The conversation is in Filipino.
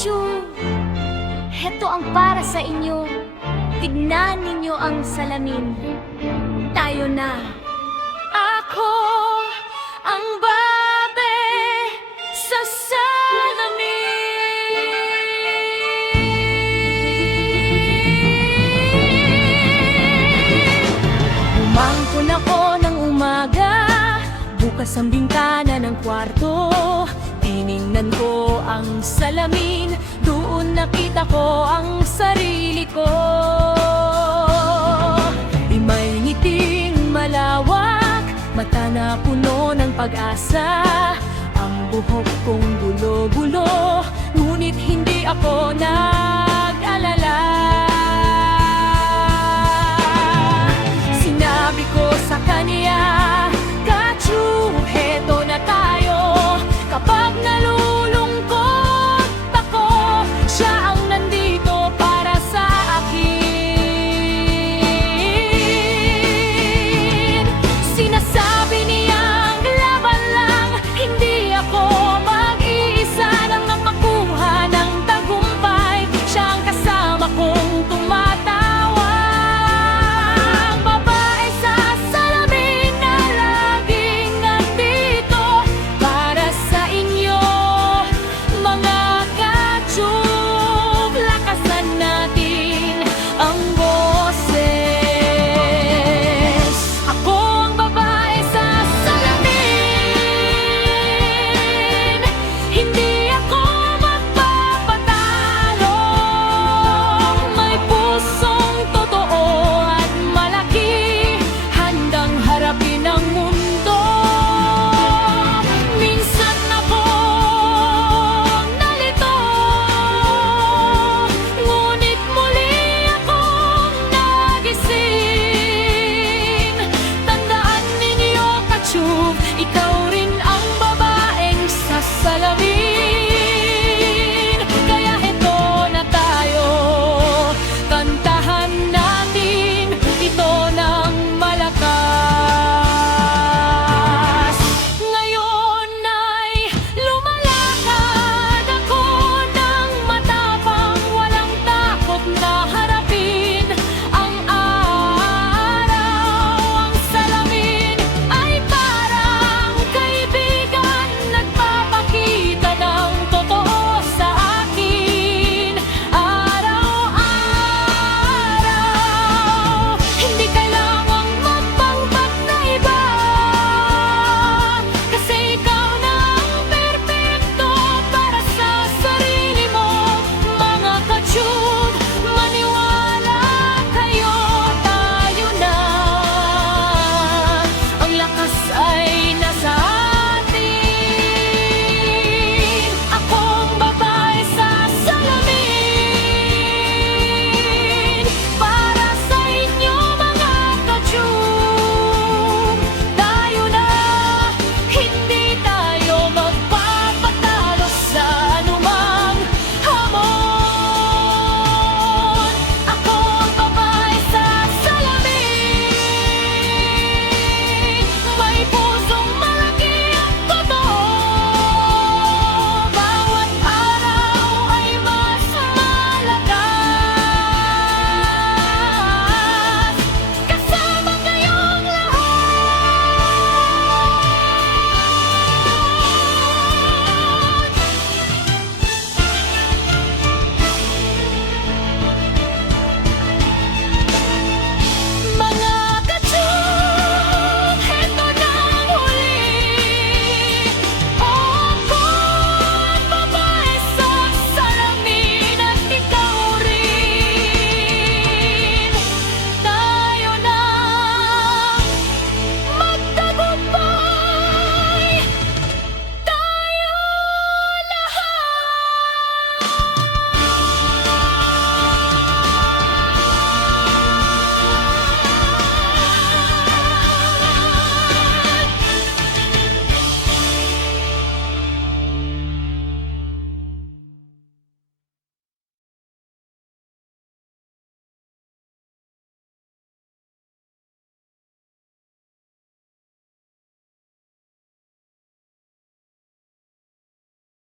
Pikachu! Heto ang para sa inyo. Tignan ninyo ang salamin. Tayo na. Ako ang babe sa salamin. Umangkon ako ng umaga, bukas ang bintana ng kwarto. Tiningnan ko ang salamin, doon nakita ko ang sarili ko. May ngiting malawak, mata na puno ng pag-asa. Ang buhok kong gulo-gulo, ngunit hindi ako nag-alala. Sinabi ko sa kanya,